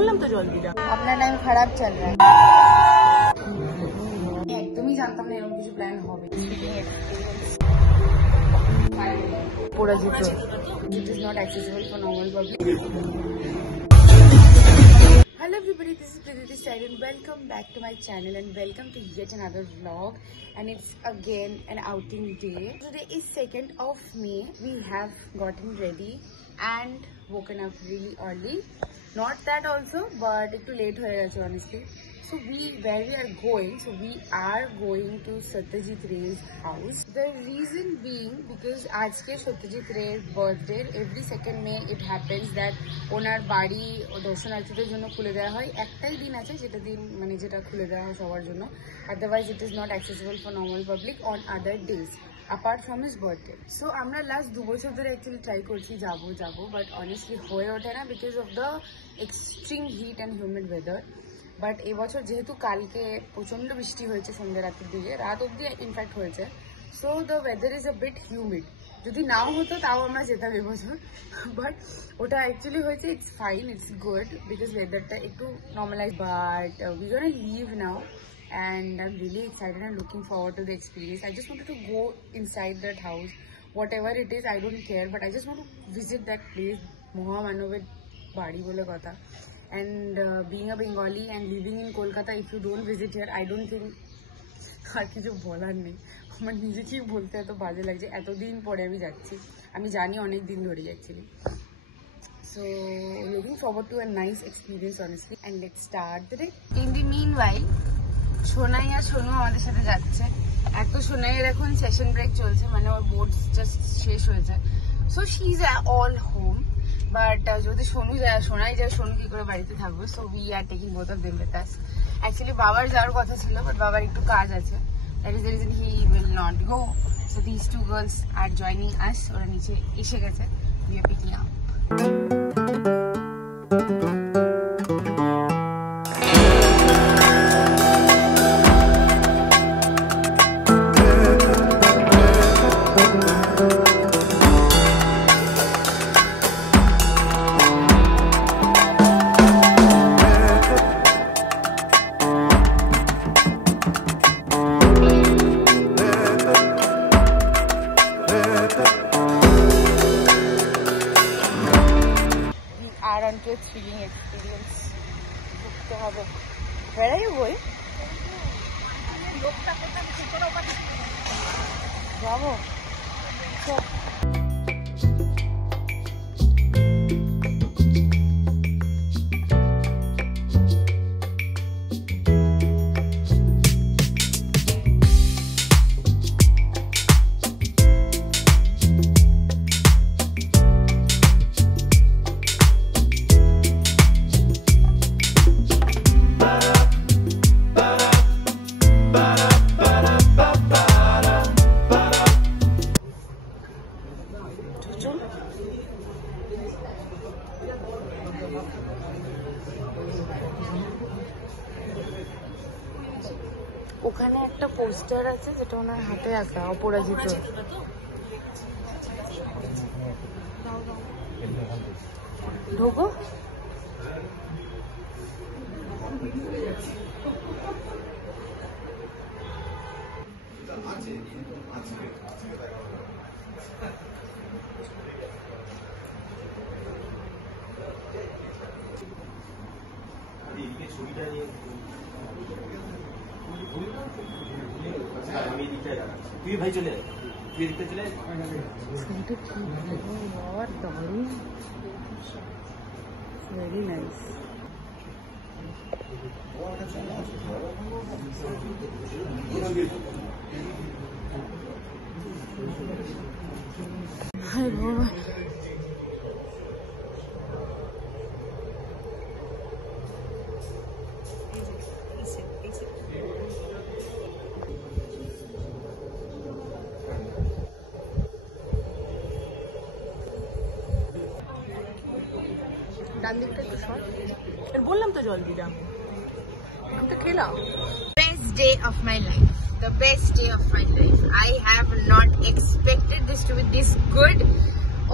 বললাম তো জল দিলাম। আপনার টাইম খারাপ চল रहा है। একদমই জানতাম না এরকম কিছু প্ল্যান হবে। পরাজিত। It is not accessible for normal public. Hello everybody, this is Priti this side and welcome back to my channel and welcome to yet another vlog, and it's again an outing day. Today is 2nd of May. We have gotten ready and woken up really early. Not that also, but it's too late honestly. So where we are going, so we are going to Satyajit Ray's house. The reason being because আজকে Satyajit Ray's birthday, every 2nd May it happens that ওনার বাড়ি দর্শনার্থীদের জন্য খুলে দেওয়া হয়। একটাই দিন আছে যেটা খুলে দেওয়া হয় সবার জন্য, otherwise it is not accessible for normal public on other days apart from his birthday. So আমরা last 2 বছর ধরে actually try করছি যাবো but honestly হয়ে ওঠে না because of the extreme heat and humid weather. But এবছর যেহেতু কালকে প্রচন্ড বৃষ্টি হয়েছে সন্ধ্যা রাতের দিকে, রাত অব্দি ইনফ্যাক্ট হয়েছে, so the weather is a bit humid. যদি নাও হতো তাও আমরা যেতাম এবছর, বাট ওটা অ্যাকচুয়ালি হয়েছে। It's fine, it's good because ওয়েদারটা একটু normalise, but we gonna leave now and I'm really excited and looking forward to the experience. I just wanted to go inside that house, whatever it is, I don't care, but I just want to visit that place, Mohamanovet Badi bole kotha. And being a Bengali and living in Kolkata, if you don't visit here, I don't think আর কিছু বলার নেই। আমার নিজেকেই বলতে এত বাজে লাগছে, এতদিন পরে আমি যাচ্ছি, আমি জানি অনেক দিন ধরে যাচ্ছি। So looking forward to a nice experience honestly, and let's start the day. In the meanwhile, Sonai আর সোনু আমাদের সাথে যাচ্ছে। এত সোনাইয়ের এখন সেশন ব্রেক চলছে, মানে ওর বোর্ড জাস্ট শেষ হয়েছে, so she is all home. But যদি সোনাই যায়, সোনু কি করে বাড়িতে থাকবো, so we are taking both of them with us. Actually বাবার যাওয়ার কথা ছিল, বাট বাবার একটু কাজ আছে, that is the reason he will not go. So this two girls are joining us. ওরা নিচে এসে গেছে, we are picking up. Thrilling experience. Where are you going? Bravo. So. ওখানে একটা পোস্টার আছে যেটা ওনার হাতে আঁকা, অপরাজিত। ঢোকো। তুই ভাই চলে তুই দেখতে চলে দারুণ, ভেরি নাইস। হায় বাবা, ডান দিকটা একটু শর্ট, বললাম তো জল দিলাম, আমি তো খেলাম। Best day of my life. The best day of my life. I have not expected this to be this good.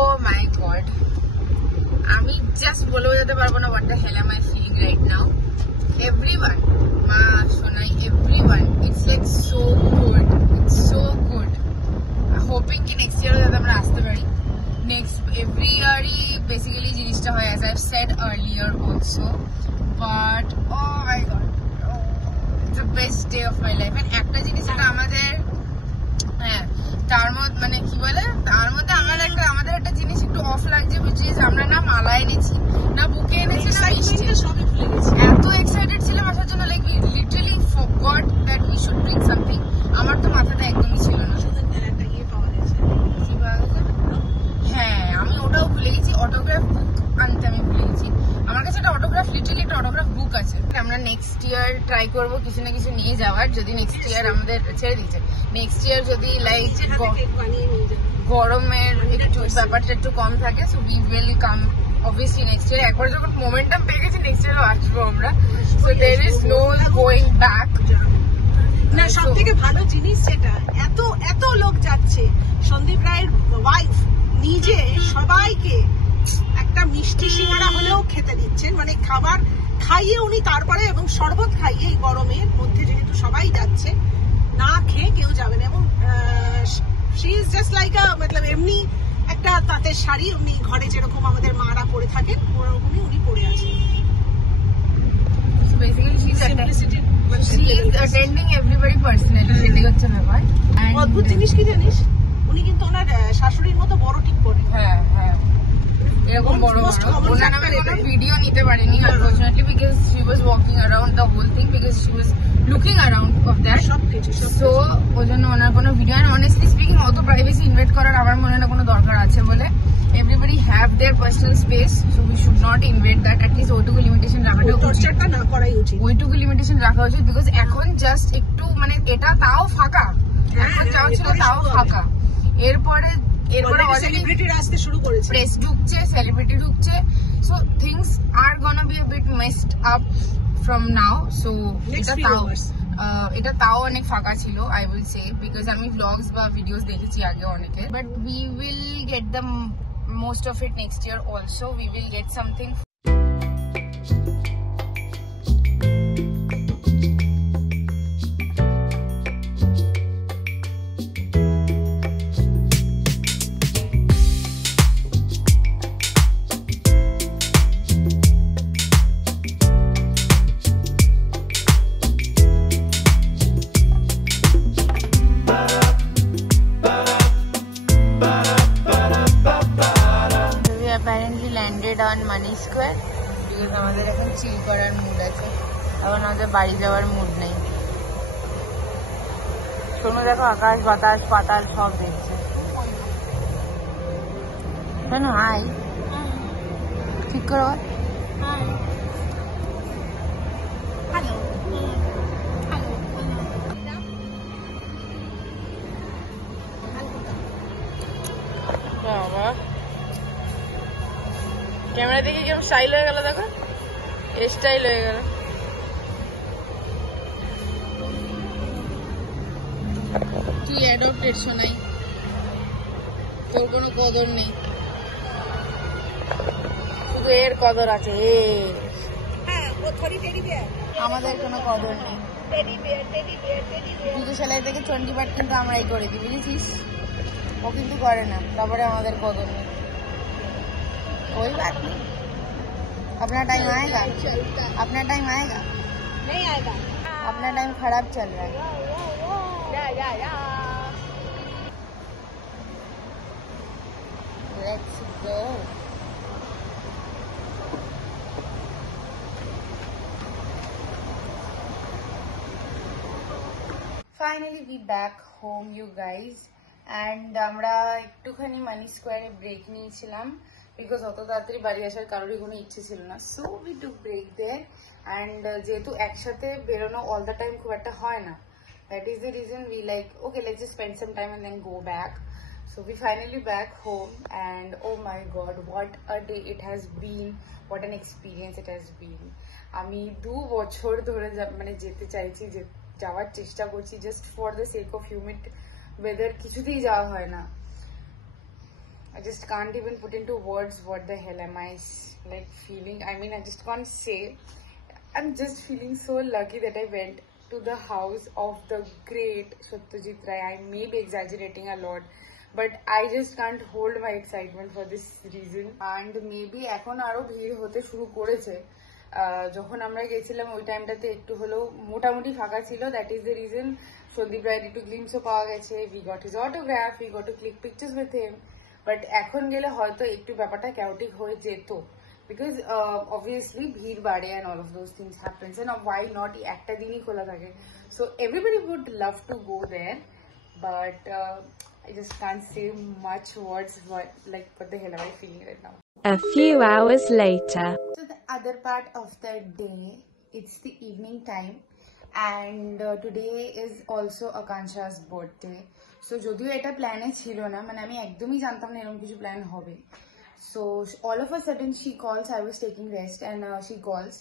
Oh my god. আমি জাস্ট বলে বোঝাতে পারবো না what the hell am I feeling earlier also, but oh my god, it's the best day of my life. And একটা জিনিস এটা আমাদের তার মধ্যে মানে কি বলে তার মধ্যে আমাদের একটা জিনিস একটু অফ লাগছে, which is আমরা না মালা এনেছি না বুকে এনেছি না মিষ্টি, এত এক্সাইটেড ছিলাম আসার জন্য, like we literally forgot that we should bring something. আমার তো মাথাটা একদমই ছিল না। হ্যাঁ আমি ওটাও ভুলে গেছি, অটোগ্রাফ বুক আনতে আমি ভুলে গেছি। আমার কাছে একটা অটোগ্রাফ লিটারালি একটা অটোগ্রাফ বুক আছে। আমরা নেক্সট ইয়ার ট্রাই করবো কিছু না কিছু নিয়ে যাওয়ার, যদি নেক্সট ইয়ার আমাদের ছেড়ে দিচ্ছে, নেক্সট ইয়ার যদি লাইক গরমের একটু ব্যাপারটা একটু কম থাকে, so we will come obviously next year. একবার যখন মোমেন্টাম পেয়ে গেছি নেক্সট ইয়ারও আসবো আমরা, so there is no going back. না সব থেকে ভালো জিনিস যেটা, এত লোক যাচ্ছে, সন্দীপ রায়ের ওয়াইফ নিজে সবাইকে একটা মিষ্টি সিঙ্গারা হলেও খেতে দিচ্ছেন, মানে খাবার খাইয়ে উনি তারপরে এবং শরবত খাইয়ে এই গরমের মধ্যে যেহেতু সবাই যাচ্ছে, না খেয়ে কেউ যাবে না। এবং শি ইজ জাস্ট লাইক মতলব এমনি একটা তাঁতের শাড়ি উনি ঘরে যেরকম আমাদের মারা পরে থাকেন ওরকমই উনি পরে আছেন। অদ্ভুত জিনিস কি জানিস, উনি কিন্তু ওনার শাশুড়ির মতো বড় টিপ পরে। হ্যাঁ হ্যাঁ এরকম বড় ওনার নামে কোনো ভিডিও নিতে পারিনি unfortunately, because she was walking around the whole thing, because she was looking around of that সবকিছু। সো ওই জন্য ওনার কোনো ভিডিও, অ্যান্ড অনেস্টলি স্পিকিং অত প্রাইভেসি ইনভাইট করার আমার মনে হয় না কোনো দরকার আছে বলে। Everybody have their personal space, so we should not invade that. At least ওইটুকু লিমিটেশন রাখাটা উচিত, ওইটুকু লিমিটেশন রাখা উচিত, বিকজ এখন জাস্ট একটু মানে এটা তাও ফাঁকা, এখন যাওয়া ছিল তাও ফাঁকা। এরপরে সেলিব্রিটিরা আসতে শুরু করেছে, প্রেস ঢুকছে, সেলিব্রিটি ঢুকছে, so things are gonna be a bit messed up from now. So এটা তাও অনেক ফাঁকা ছিল আই উইল সে, বিকজ আমি ব্লগস বা ভিডিওস দেখেছি আগে অনেকে, but we will get the most of it next year also. We will get something. On money square, because আমাদের এখন চিল করার মুড আছে, এখন আমাদের বাড়ি যাওয়ার মুড নেই। শোনো দেখো আকাশ বাতাস পাতাল সব দেখছে। কেন হাই ঠিক করো, বাবা ক্যামেরা দেখে কিরকম স্টাইল হয়ে গেল, দেখো স্টাইল হয়ে গেল। কি অ্যাডপ্টেড শোনাই, তোর কোনো কদর নেই, শুধু এর কদর আছে। আমাদের কোনো কদর নেই। দুটো সেলাই থেকে 20 কিন্তু আমরাই করে দিই, বুঝেছিস? ও কিন্তু করে না, তারপরে আমাদের কদর নেই। कोई बात नहीं, अपना टाइम आएगा, अपना टाइम आएगा, नहीं आएगा, अपना टाइम खराब चल रहा है। Let's go. Finally we back home you guys, and আমরা একটুখানি মানি স্কোয়ারে ব্রেক নিয়েছিলাম, বিকজ অত তাড়াতাড়ি বাড়ি আসার কারোরই কোনো ইচ্ছে ছিল না। So we took break there, and যেহেতু একসাথে বেরোনো অল দ্য টাইম খুব একটা হয় না, that is the reason we like okay let's just spend some time and then go back. So we finally back home, and oh my God what a day it has been, what an experience it has been. আমি 2 বছর ধরে মানে যেতে চাইছি, যাওয়ার চেষ্টা করছি, just for the sake of humid weather, কিছুতেই যাওয়া হয় না। I just can't even put into words what the hell am I like feeling. I mean, I just can't say. I'm just feeling so lucky that I went to the house of the great Satyajit Ray. I may be exaggerating a lot, but I just can't hold my excitement for this reason. And maybe এখন আরো ভিড় হতে শুরু করেছে। যখন আমরা গেছিলাম ওই টাইমটাতে একটু হলেও মোটামুটি ফাঁকা ছিল। That is the reason Sandeep রায়ের একটু গ্লিমসও পাওয়া গেছে। We got his autograph, we got to click pictures with him. But এখন গেলে হয়তো একটু ব্যাপারটা chaotic হয়ে যেত, because obviously ভিড় বাড়ে and all of those things happens, and why not একটা দিনই খোলা থাকে, so everybody would love to go there, but I just can't say much words what the hell am I feeling right now. A few hours later. So the other part of the day, it's the evening time, and today is also Akansha's birthday. So যদিও এটা প্ল্যানে ছিল না, মানে আমি একদমই জানতাম না এরকম কিছু প্ল্যান হবে। So all of a sudden she calls, I was taking rest, and she calls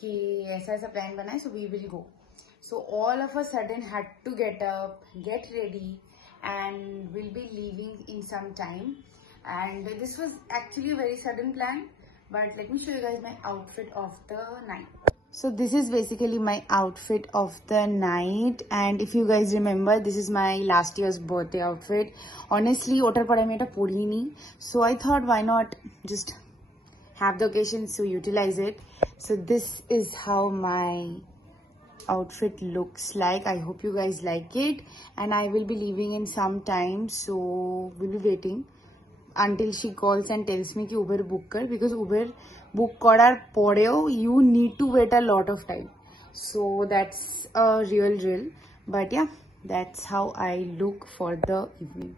कि ऐसा ऐसा plan बना है, so we will go. So all of a sudden had to get up, get ready, and we'll be leaving in some time. And this was actually a very sudden plan, but let me show you guys my outfit of the night. So this is basically my outfit of the night, and if you guys remember, this is my last year's birthday outfit. Honestly, otar pore ami eta porini, so I thought why not just have the occasion to utilize it. So this is how my outfit looks like. I hope you guys like it, and I will be leaving in some time, so we'll be waiting until she calls and tells me ki Uber book kar, because Uber book korar poreo you need to wait a lot of time, so that's a real, but yeah, that's how I look for the evening.